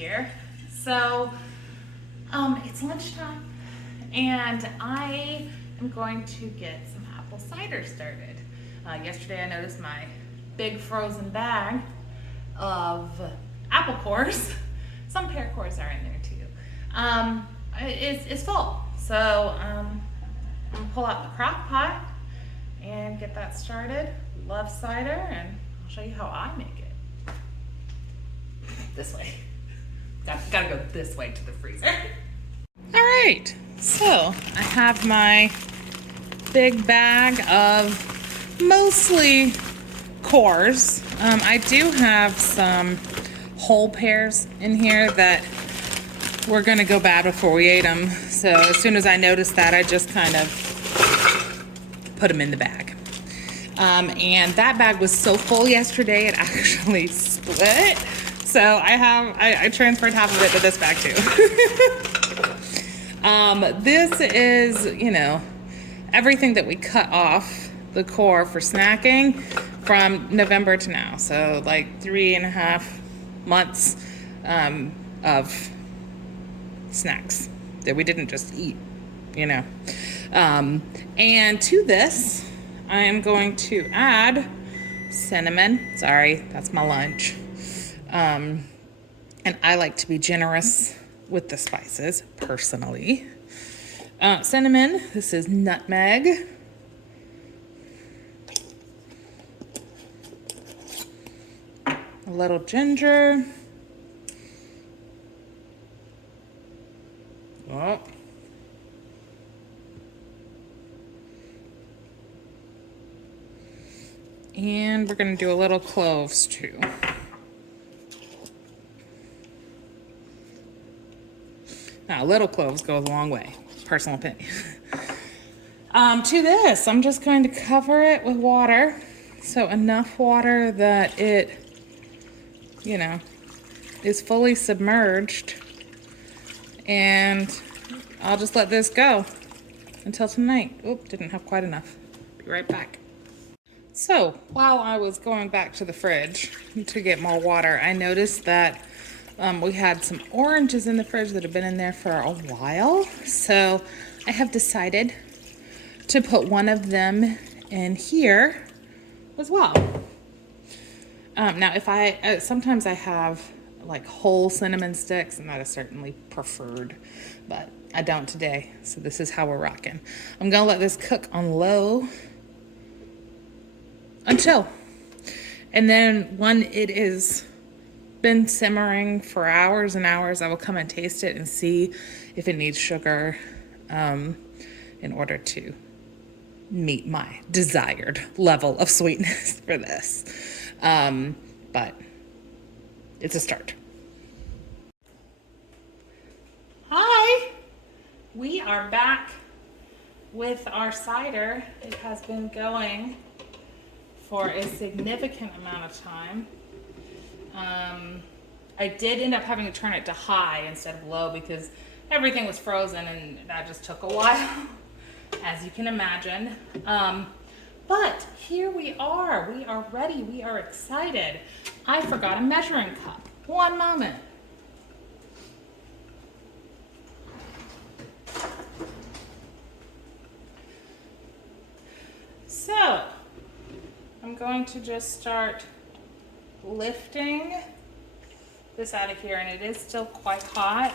here. So it's lunchtime and I am going to get some apple cider started. Yesterday I noticed my big frozen bag of apple cores, some pear cores are in there too, is full. So I'm gonna pull out the crock pot and get that started. Love cider, and I'll show you how I make it. This way. Gotta go this way to the freezer. All right, so I have my big bag of mostly cores. I do have some whole pears in here that were gonna go bad before we ate them. So as soon as I noticed that, I just kind of put them in the bag. And that bag was so full yesterday, it actually split. So I transferred half of it to this bag too. This is, you know, everything that we cut off the core for snacking from November to now. So like 3.5 months of snacks that we didn't just eat, you know. And to this, I am going to add cinnamon. Sorry, that's my lunch. And I like to be generous with the spices, personally. Cinnamon, this is nutmeg. A little ginger. Oh. And we're gonna do a little cloves too. Now, little cloves goes a long way, personal opinion. To this, I'm just going to cover it with water. So enough water that it, you know, is fully submerged. And I'll just let this go until tonight. Oop, didn't have quite enough. Be right back. So while I was going back to the fridge to get more water, I noticed that we had some oranges in the fridge that have been in there for a while. So I have decided to put one of them in here as well. Now if sometimes I have like whole cinnamon sticks, and that is certainly preferred, but I don't today. So this is how we're rocking. I'm gonna let this cook on low until, and then when it is been simmering for hours and hours, I will come and taste it and see if it needs sugar in order to meet my desired level of sweetness for this. But it's a start. Hi, we are back with our cider. It has been going for a significant amount of time. I did end up having to turn it to high instead of low because everything was frozen and that just took a while, as you can imagine. But here we are ready, we are excited. I forgot a measuring cup. One moment. So, I'm going to just start lifting this out of here, and it is still quite hot.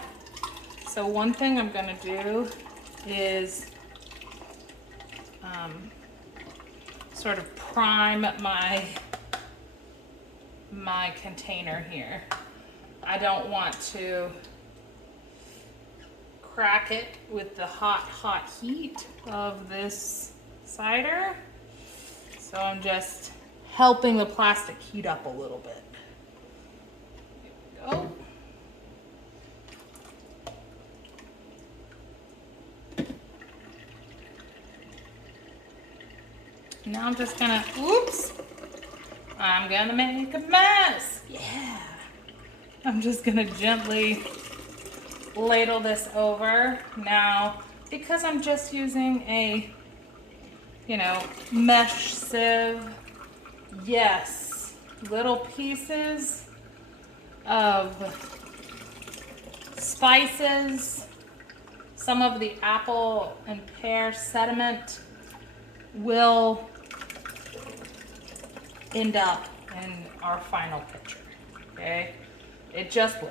So one thing I'm going to do is sort of prime my container here. I don't want to crack it with the hot heat of this cider. So I'm just helping the plastic heat up a little bit. Here we go. Now I'm just gonna, oops, I'm gonna make a mess. Yeah. I'm just gonna gently ladle this over. Now, because I'm just using a, mesh sieve, yes, little pieces of spices, some of the apple and pear sediment will end up in our final picture, okay? It just will.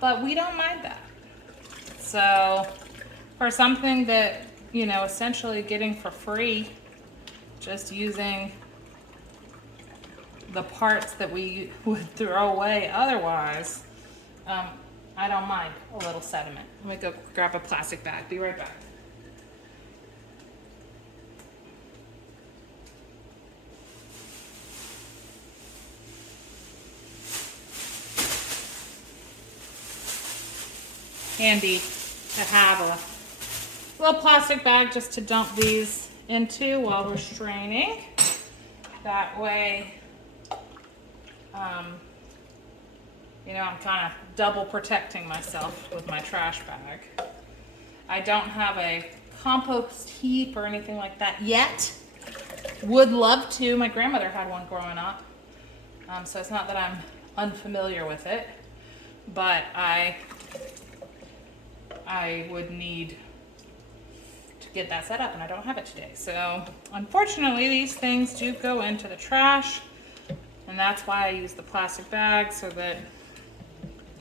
But we don't mind that. So for something that, you know, essentially getting for free, just using the parts that we would throw away otherwise, I don't mind a little sediment. Let me go grab a plastic bag. Be right back. Handy to have a little plastic bag just to dump these into while we're straining. That way, you know, I'm kind of double protecting myself with my trash bag. I don't have a compost heap or anything like that yet. Would love to. My grandmother had one growing up. So it's not that I'm unfamiliar with it, but I would need to get that set up, and I don't have it today. So unfortunately, these things do go into the trash, and that's why I use the plastic bag, so that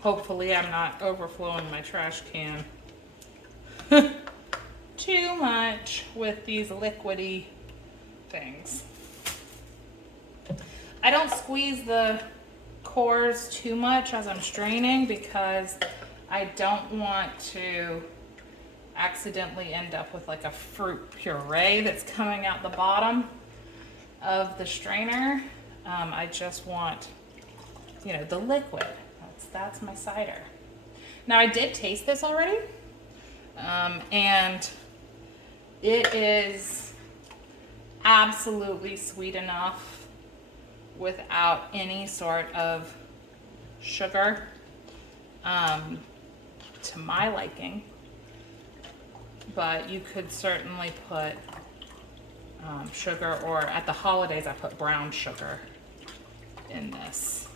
hopefully I'm not overflowing my trash can too much with these liquidy things. I don't squeeze the cores too much as I'm straining because I don't want to accidentally end up with like a fruit puree that's coming out the bottom of the strainer. I just want, you know, the liquid. That's my cider. Now I did taste this already, and it is absolutely sweet enough without any sort of sugar, to my liking. But you could certainly put sugar, or at the holidays I put brown sugar in this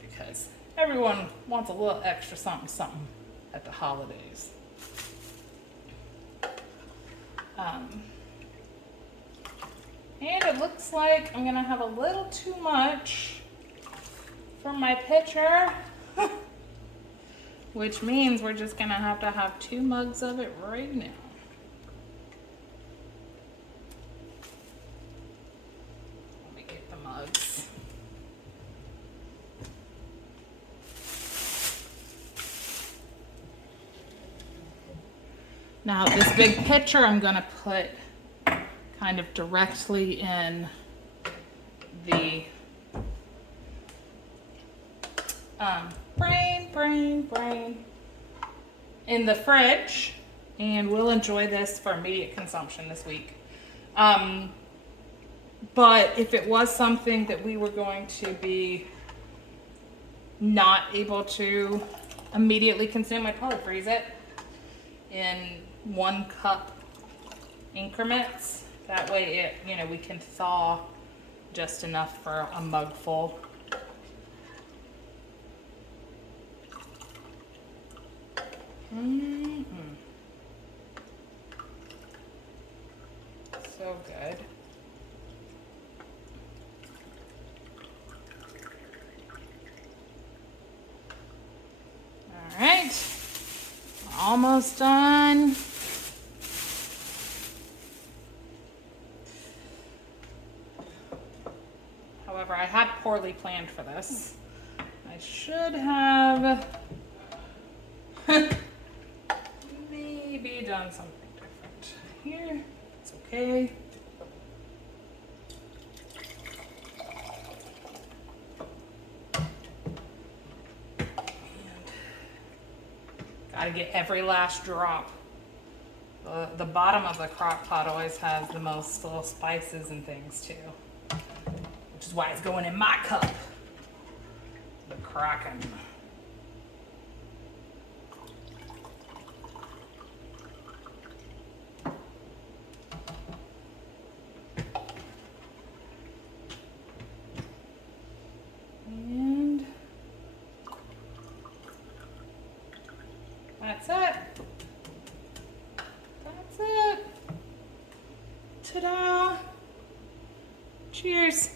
because everyone wants a little extra something at the holidays. And it looks like I'm gonna have a little too much for my pitcher, which means we're just gonna have to have 2 mugs of it right now. Let me get the mugs. Now this big pitcher I'm gonna put kind of directly in the brain in the fridge, and we'll enjoy this for immediate consumption this week. But if it was something that we were going to be not able to immediately consume, I'd probably freeze it in 1 cup increments. That way it, you know, we can thaw just enough for a mug full. So good. All right, almost done. However, I had poorly planned for this. I should have maybe done something different here. It's okay. Gotta get every last drop. The bottom of the crock pot always has the most little spices and things too, which is why it's going in my cup. The Kraken. And That's it. That's it. Ta-da. Cheers.